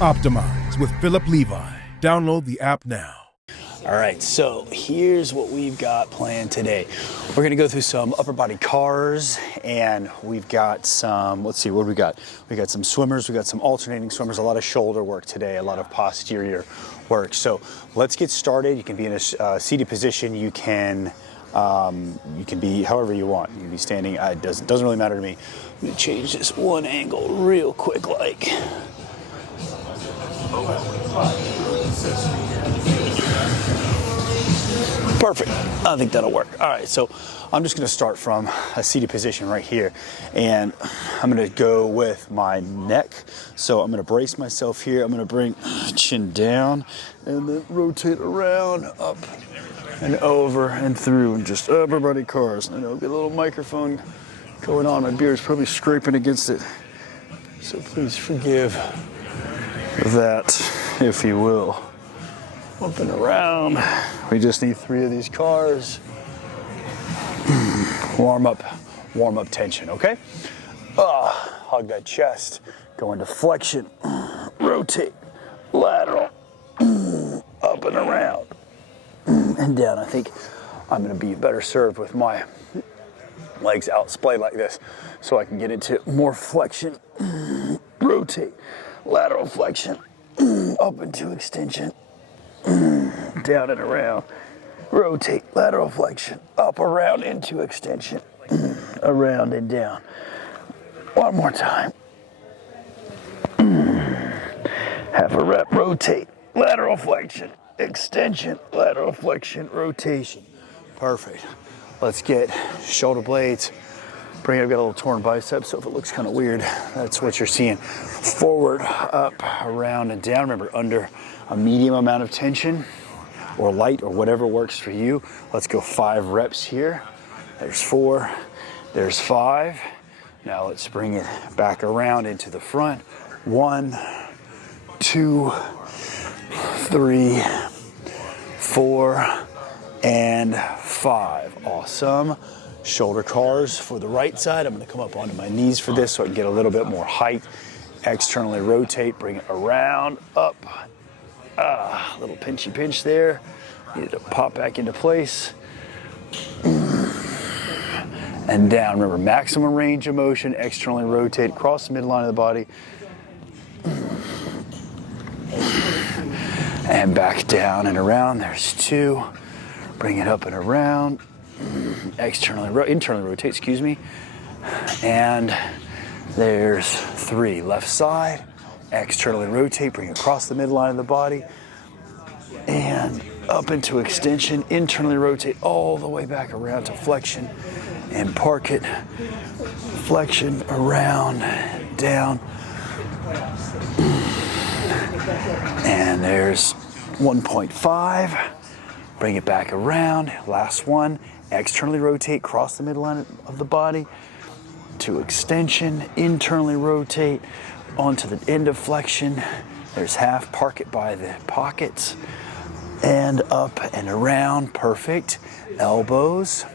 Optimize with Philip Levi. Download the app now. All right, so here's what we've got planned today. We're gonna go through some upper body cars, and we've got some, let's see, what do we got? We got some swimmers, we got some alternating swimmers, a lot of shoulder work today, a lot of posterior work. So let's get started. You can be in a seated position. You can be however you want. You can be standing. It doesn't really matter to me. I'm gonna change this one angle real quick, like. Perfect. I think that'll work. All right, so I'm just gonna start from a seated position right here, and I'm gonna go with my neck. So I'm gonna brace myself here. I'm gonna bring chin down and then rotate around, up and over and through, and just upper body cars. I know I've got a little microphone going on. My beard's probably scraping against it, so please forgive that, if you will. Up and around. We just need 3 of these cars. Warm up tension, okay? Hug that chest. Go into flexion. Rotate. Lateral. Up and around. And down. I think I'm gonna be better served with my legs out splayed like this, so I can get into more flexion. Rotate. Lateral flexion. Up into extension. Down and around. Rotate, lateral flexion, up, around, into extension, around and down. One more time. Half a rep, rotate, lateral flexion, extension, lateral flexion, rotation. Perfect. Let's get shoulder blades. I've got a little torn bicep, so if it looks kind of weird, that's what you're seeing. Forward, up, around, and down. Remember, under a medium amount of tension, or light, or whatever works for you. Let's go 5 reps here. There's 4, there's 5. Now let's bring it back around into the front. 1, 2, 3, 4, and 5. Awesome. Shoulder cars for the right side. I'm gonna come up onto my knees for this so I can get a little bit more height. Externally rotate, bring it around, up. Little pinchy pinch there. Need it to pop back into place. And down. Remember, maximum range of motion. Externally rotate across the midline of the body. And back down and around. There's 2. Bring it up and around. Internally rotate, excuse me. And there's 3. Left side. Externally rotate, bring it across the midline of the body. And up into extension. Internally rotate all the way back around to flexion. And park it. Flexion, around, down. And there's 1.5. Bring it back around. Last one. Externally rotate, cross the midline of the body to extension. Internally rotate onto the end of flexion. There's half. Park it by the pockets. And up and around. Perfect. Elbows.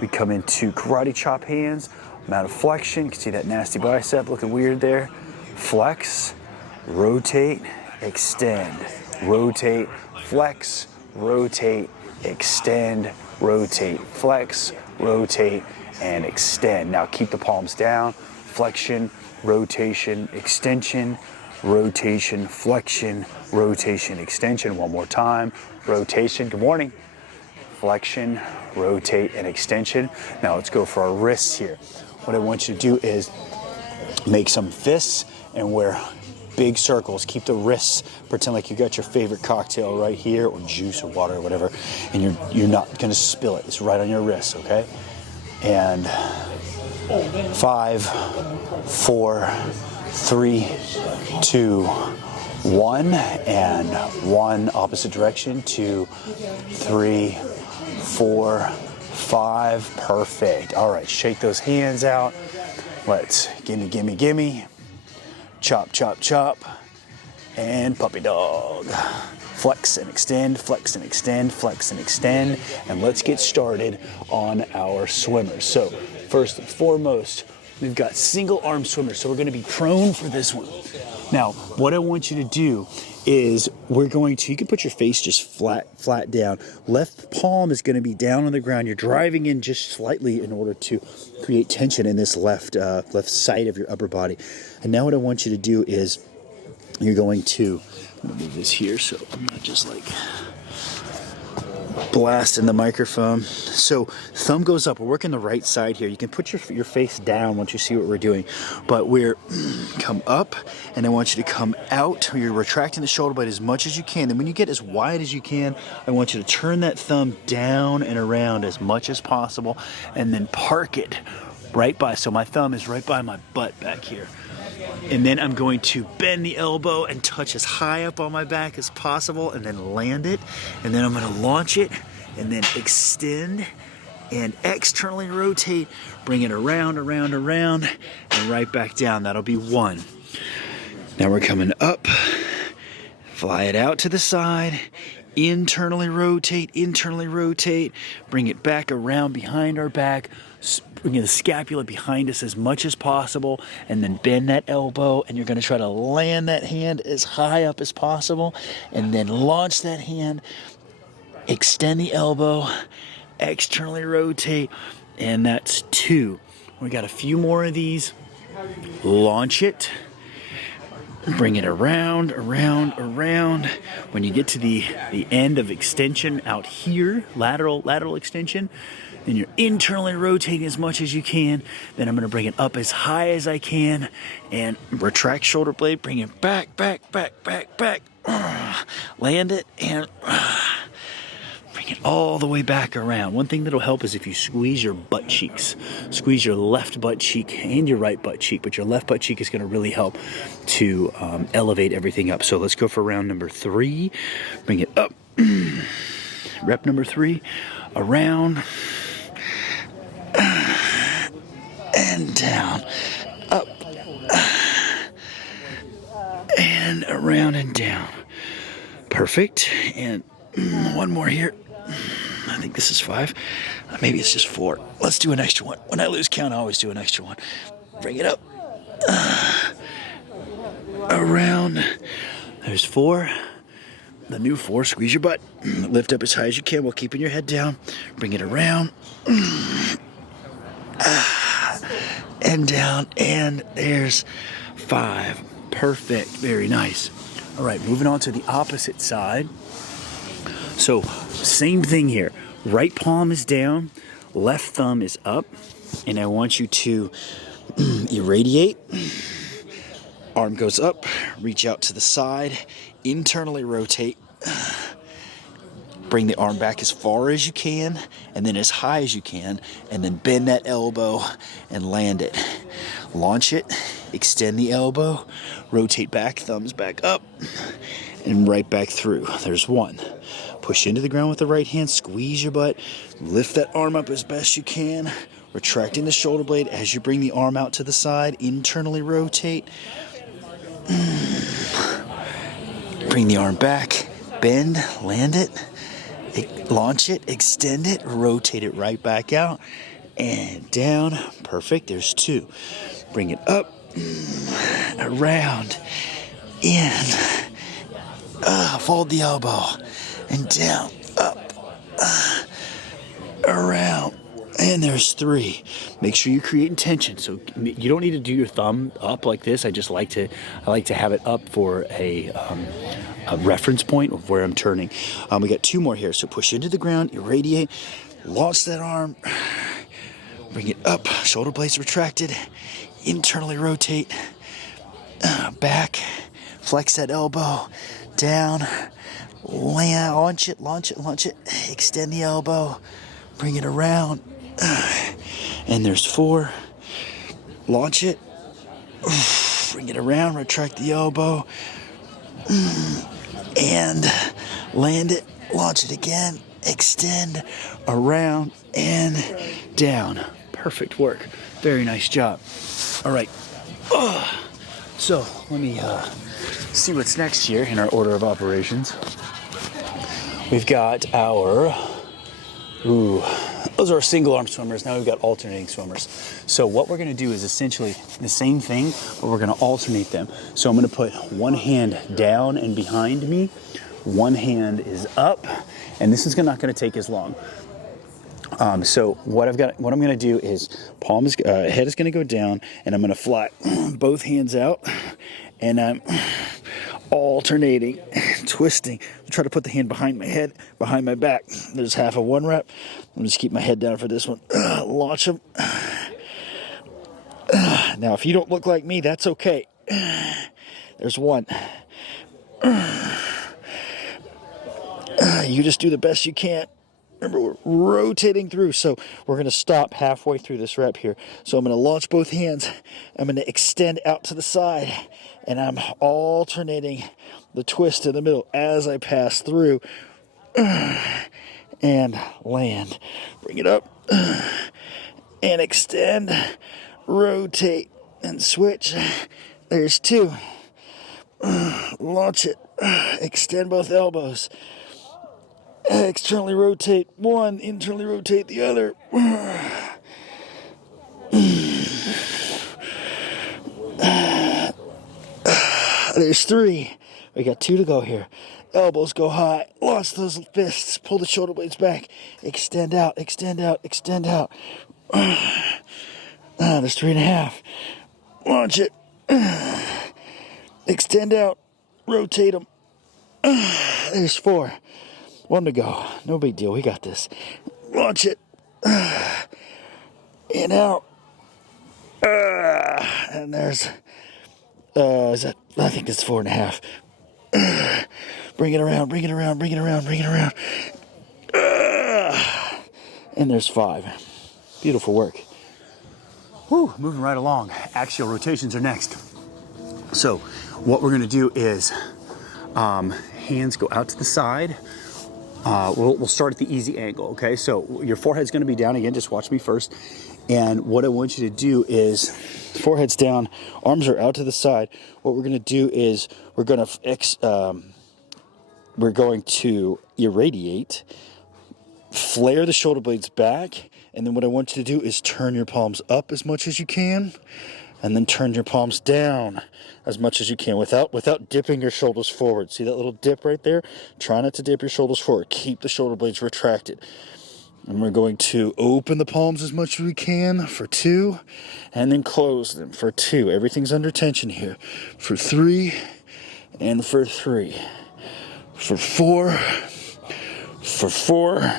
We come into karate chop hands. Amount of flexion. You can see that nasty bicep looking weird there. Flex. Rotate. Extend. Rotate. Flex. Rotate. Extend. Rotate. Flex. Rotate. And extend. Now keep the palms down. Flexion. Rotation. Extension. Rotation. Flexion. Rotation. Extension. One more time. Rotation. Good morning. Flexion, rotate, and extension. Now let's go for our wrists here. What I want you to do is make some fists and wear big circles. Keep the wrists, pretend like you got your favorite cocktail right here, or juice or water or whatever, and you're not gonna spill it. It's right on your wrists, okay? And 5, 4, 3, 2, 1, and 1, opposite direction, 2, 3, 4, 5, perfect. All right, shake those hands out. Let's gimme, gimme, gimme. Chop, chop, chop. And puppy dog. Flex and extend, flex and extend, flex and extend. And let's get started on our swimmers. So first and foremost, We've got single arm swimmers, so we're gonna be prone for this one. Now, what I want you to do is you can put your face just flat down. Left palm is gonna be down on the ground. You're driving in just slightly in order to create tension in this left side of your upper body. And now what I want you to do is you're going to, I'm gonna move this here so I'm not just like blasting the microphone. So thumb goes up. We're working the right side here. You can put your face down once you see what we're doing, but we're come up, and I want you to come out. You're retracting the shoulder blade as much as you can. Then when you get as wide as you can, I want you to turn that thumb down and around as much as possible, and then park it right by. So my thumb is right by my butt back here. And then I'm going to bend the elbow and touch as high up on my back as possible, and then land it. And then I'm going to launch it and then extend and externally rotate, bring it around, and right back down. That'll be one. Now we're coming up, fly it out to the side, internally rotate, bring it back around behind our back, bring the scapula behind us as much as possible, and then bend that elbow, and you're going to try to land that hand as high up as possible, and then launch that hand, extend the elbow, externally rotate, and that's two. We got a few more of these. Launch it, bring it around. When you get to the end of extension out here, lateral extension, then you're internally rotating as much as you can. Then I'm going to bring it up as high as I can and retract shoulder blade, bring it back. Land it and bring it all the way back around. One thing that'll help is if you squeeze your butt cheeks. Squeeze your left butt cheek and your right butt cheek, but your left butt cheek is going to really help to elevate everything up. So let's go for round number 3. Bring it up. Rep number 3. Around. And down. Up. And around and down. Perfect. And one more here. I think this is 5. Maybe it's just 4. Let's do an extra one. When I lose count, I always do an extra one. Bring it up. Around. There's 4. The new 4. Squeeze your butt. Lift up as high as you can while keeping your head down. Bring it around. And down. And there's 5. Perfect. Very nice. All right, moving on to the opposite side. So, same thing here. Right palm is down, left thumb is up, and I want you to irradiate. Arm goes up, reach out to the side, internally rotate. Bring the arm back as far as you can, and then as high as you can, and then bend that elbow and land it. Launch it, extend the elbow, rotate back, thumbs back up, and right back through. There's 1. Push into the ground with the right hand, squeeze your butt, lift that arm up as best you can, retracting the shoulder blade as you bring the arm out to the side, internally rotate. Bring the arm back, bend, land it, launch it, extend it, rotate it right back out, and down. Perfect. There's 2. Bring it up, around, in, fold the elbow, and down, up, around, and there's 3. Make sure you create tension. So you don't need to do your thumb up like this. I like to have it up for a reference point of where I'm turning. We got 2 more here. So push into the ground, irradiate, launch that arm, bring it up, shoulder blades retracted, internally rotate, back, flex that elbow, down, land, launch it, extend the elbow, bring it around, and there's 4. Launch it, bring it around, retract the elbow, and land it, launch it again, extend, around, and down. Perfect work. Very nice job. All right. So let me see what's next here in our order of operations. We've got our Those are single arm swimmers. Now we've got alternating swimmers. So what we're gonna do is essentially the same thing, but we're gonna alternate them. So I'm gonna put one hand down and behind me, one hand is up, and this is not gonna take as long. So what I'm gonna do is head is gonna go down, and I'm gonna fly both hands out, and I'm alternating, twisting. Try to put the hand behind my head, behind my back. There's half of one rep. I'm just keep my head down for this one. Launch them. Now, if you don't look like me, that's okay. There's one. You just do the best you can. Remember, we're rotating through, so we're going to stop halfway through this rep here. So I'm going to launch both hands. I'm going to extend out to the side, and I'm alternating the twist in the middle as I pass through and land. Bring it up and extend, rotate, and switch. There's two. Launch it. Extend both elbows. Externally rotate one, internally rotate the other. There's three. We got two to go here. Elbows go high. Launch those fists. Pull the shoulder blades back. Extend out, extend out, extend out. There's 3.5. Launch it. Extend out. Rotate them. There's 4. 1 to go. No big deal. We got this. Launch it. In, out. And there's... I think it's 4.5. Bring it around, bring it around, bring it around, bring it around. And there's 5. Beautiful work. Whew, moving right along. Axial rotations are next. So what we're going to do is hands go out to the side. We'll start at the easy angle, okay? So your forehead's going to be down again. Just watch me first. And what I want you to do is forehead's down, arms are out to the side. What we're going to do is we're going to irradiate, flare the shoulder blades back, and then what I want you to do is turn your palms up as much as you can, and then turn your palms down as much as you can without dipping your shoulders forward. See that little dip right there? Try not to dip your shoulders forward. Keep the shoulder blades retracted. And we're going to open the palms as much as we can for 2, and then close them for 2. Everything's under tension here. For 3, and for 3. For 4, for 4,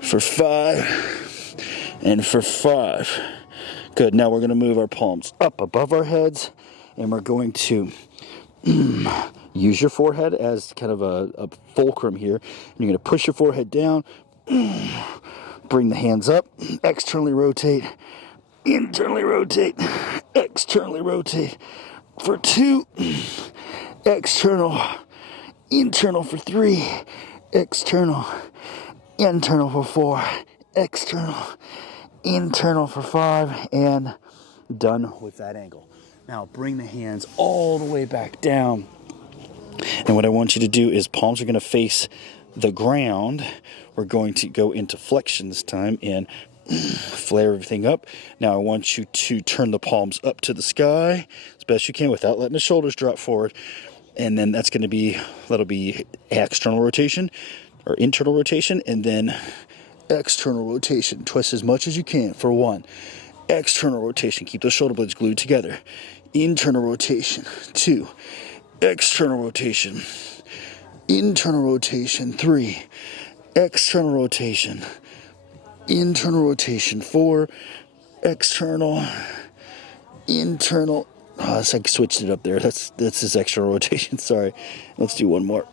for 5, and for 5. Good, now we're going to move our palms up above our heads, and we're going to use your forehead as kind of a fulcrum here. And you're going to push your forehead down, bring the hands up, externally rotate, internally rotate, externally rotate for 2, external, internal for 3, external, internal for 4, external, internal for 5, and done with that angle. Now bring the hands all the way back down. And what I want you to do is palms are going to face the ground. We're going to go into flexion this time and flare everything up. Now I want you to turn the palms up to the sky as best you can without letting the shoulders drop forward. And then that'll be external rotation or internal rotation, and then external rotation. Twist as much as you can for 1. External rotation. Keep those shoulder blades glued together. Internal rotation. 2. External rotation. Internal rotation. 3. External rotation. Internal rotation. 4. External. Internal. Oh, I switched it up there. That's his external rotation. Sorry. Let's do one more.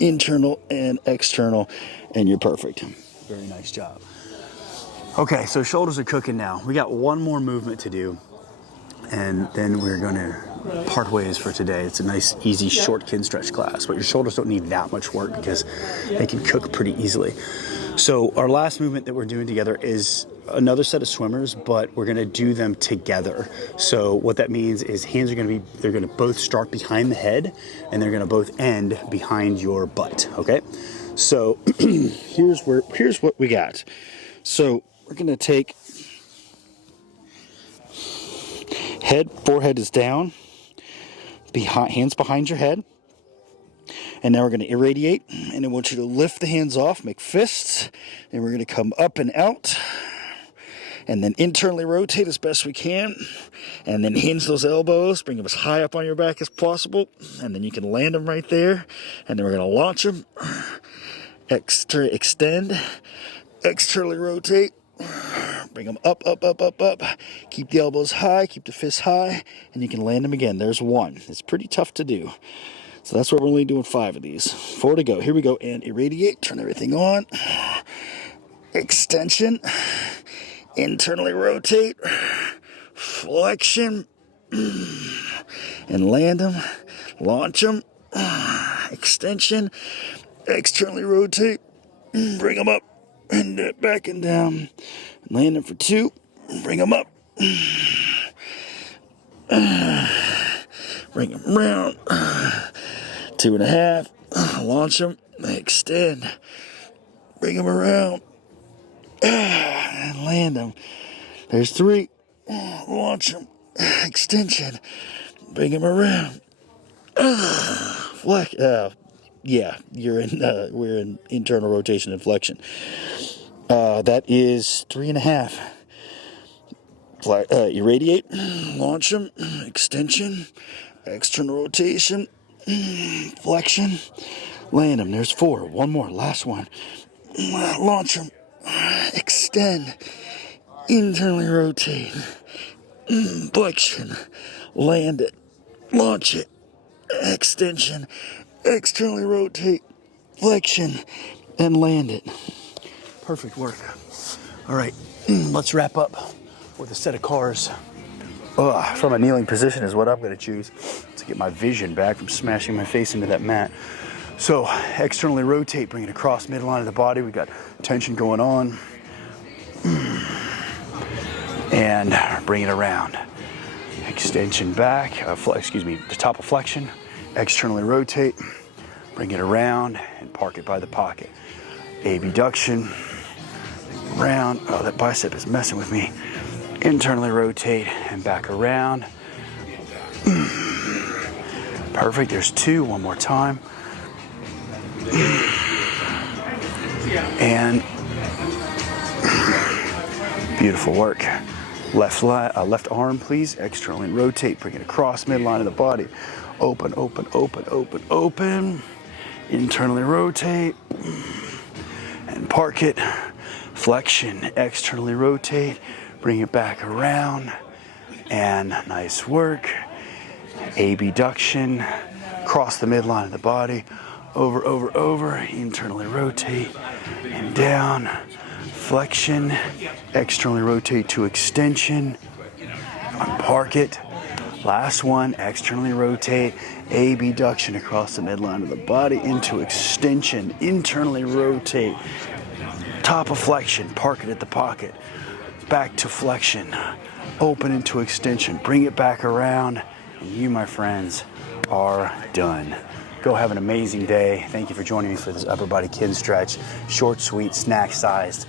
Internal and external, and you're perfect. Very nice job. Okay, so shoulders are cooking now. We got one more movement to do, and then we're going to part ways for today. It's a nice, easy, short Kinstretch class, but your shoulders don't need that much work because they can cook pretty easily. So our last movement that we're doing together is another set of swimmers, but we're going to do them together. So what that means is hands are they're going to both start behind the head, and they're going to both end behind your butt, okay? So here's what we got. So we're going to take head, forehead is down, hands behind your head. And now we're going to irradiate, and I want you to lift the hands off, make fists, and we're going to come up and out, and then internally rotate as best we can, and then hinge those elbows, bring them as high up on your back as possible, and then you can land them right there, and then we're going to launch them, extend, externally rotate, bring them up, up, up, up, up, keep the elbows high, keep the fists high, and you can land them again. There's one. It's pretty tough to do. So that's why we're only doing 5 of these. 4 to go. Here we go. And irradiate. Turn everything on. Extension. Internally rotate. Flexion. And land them. Launch them. Extension. Externally rotate. Bring them up. And back and down. Land them for 2. Bring them up. Bring them around. 2.5, launch them, extend, bring them around, and land them. There's 3, launch them, extension, bring them around, flex. Yeah, we're in internal rotation and flexion. That is 3.5. Irradiate, launch them, extension, external rotation, flexion, land them. There's 4. One more, last one. Launch them, extend, internally rotate, flexion, land it, launch it, extension, externally rotate, flexion, and land it. Perfect work. All right, let's wrap up with a set of cars. From a kneeling position is what I'm going to choose to get my vision back from smashing my face into that mat. So externally rotate, bring it across midline of the body. We got tension going on. And bring it around. Extension back, the top of flexion. Externally rotate, bring it around and park it by the pocket. Abduction, round. Oh, that bicep is messing with me. Internally rotate and back around. Perfect. There's 2. One more time. And beautiful work. Left arm, please. Externally rotate. Bring it across midline of the body. Open, open, open, open, open. Internally rotate. And park it. Flexion. Externally rotate. Bring it back around, and nice work. Abduction, cross the midline of the body, over, over, over, internally rotate, and down, flexion, externally rotate to extension, unpark it. Last one, externally rotate, abduction across the midline of the body into extension, internally rotate, top of flexion, park it at the pocket. Back to flexion, open into extension, bring it back around, and you, my friends, are done. Go have an amazing day. Thank you for joining me for this upper body Kinstretch, short, sweet, snack-sized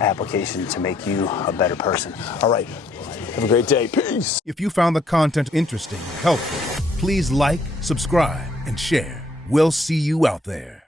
application to make you a better person. All right, have a great day. Peace. If you found the content interesting and helpful, please like, subscribe, and share. We'll see you out there.